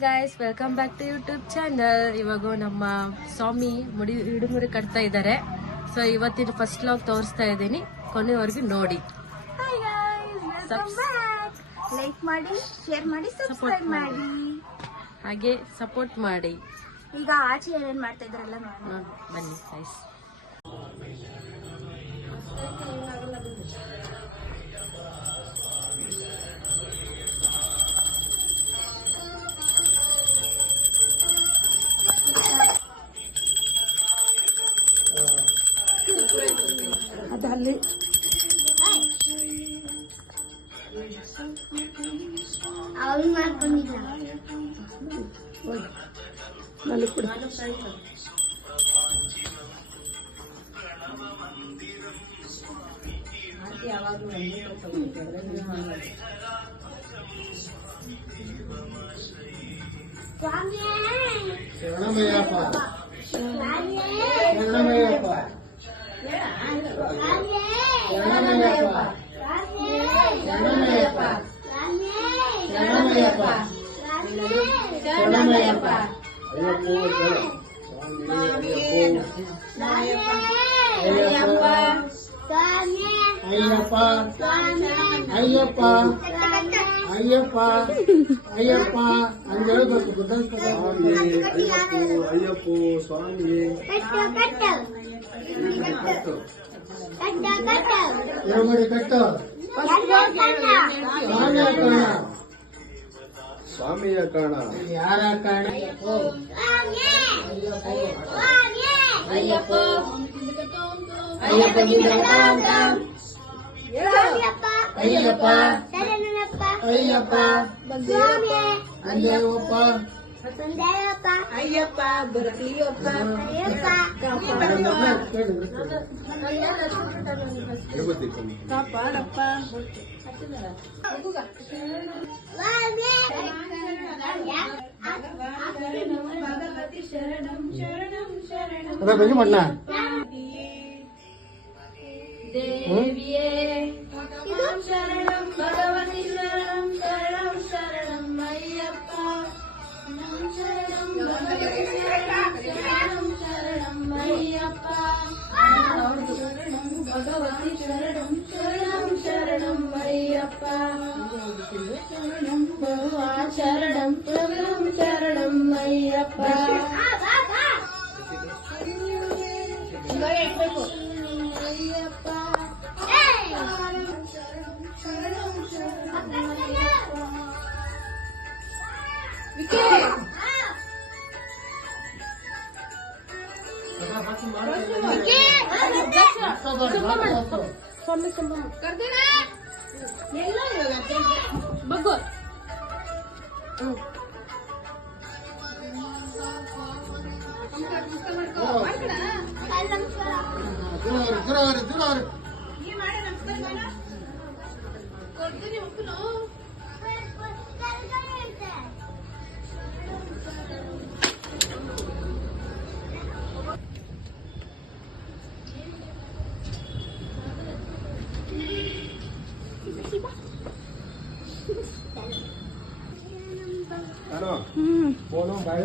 Guys welcome back to YouTube channel. ಇವಾಗ ನಮ್ಮ ಸ್ವಾಮಿ ಹಿಡುಮುರಿ ಕಟ್ತಾ ಇದ್ದಾರೆ. ಸೊ ಇವತ್ತಿನ ಫಸ್ಟ್ ವ್ಲಾಗ್ ತೋರಿಸ್ತಾ ಇದ್ದೀನಿ, ಕೊನೆವರೆಗೂ ನೋಡಿ. ಲೈಕ್ ಮಾಡಿ, ಶೇರ್ ಮಾಡಿ, ಸಬ್ಸ್ಕ್ರೈಬ್ ಮಾಡಿ, ಹಾಗೆ ಸಪೋರ್ಟ್ ಮಾಡಿ. ಈಗ ಆಚೆ ಏನೇನ್ ಮಾಡ್ತಾ ಇದ್ರಲ್ಲ ಬನ್ನಿ ಗೈಸ್. ಅದಲ್ಲಿ ಅವನು ಮಾಡ್ಕೊಂಡಿಲ್ಲ ನಲ್ಲಿ ಕೂಡ ಅಯ್ಯಪ್ಪ ಅಯ್ಯಪ್ಪ ಅಯ್ಯಪ್ಪ ಹಂಗೆ ಹೇಳ್ಬೇಕು. ಅಯ್ಯಪ್ಪ ಸ್ವಾಮಿ ಮಾಡಿ ಕಟ್ಟು ಸ್ವಾಮಿಯ ಕಾರಣ ಯಾರ ಕಾರಣ ಅಯ್ಯಪ್ಪ ಅಯ್ಯಪ್ಪ ಅಯ್ಯಪ್ಪ ಅಯ್ಯಪ್ಪ ಅಂದೇವಪ್ಪ ಅಯ್ಯಪ್ಪ ಬರಲಿಯಪ್ಪ ಕಾಪಾಡಪ್ಪ ಬೆಂಗಿ ಮಣ್ಣ ದೇವಿಯೇ ಶರಣಂ ಭಗವತಿ ಶರಣಂ ಶರಣಂ ಶರಣಂ ಅಯ್ಯಪ್ಪ ಶರಣಂ ಭಗವತಿ ಶರಣಂ ಶರಣಂ ಶರಣಂ ಅಯ್ಯಪ್ಪ ಶರಣಂ ಭಗವತಿ ಶರಣಂ ಶರಣಂ ಶರಣಂ ಅಯ್ಯಪ್ಪ ಶರಣಂ ಭಗವಾ ಶರಣಂ ಶರಣಂ ಶರಣಂ ಅಯ್ಯಪ್ಪ ಅಯ್ಯಪ್ಪ ಬಗ್ಗು ದೂರ ಫೋನು ಬಾಯಿ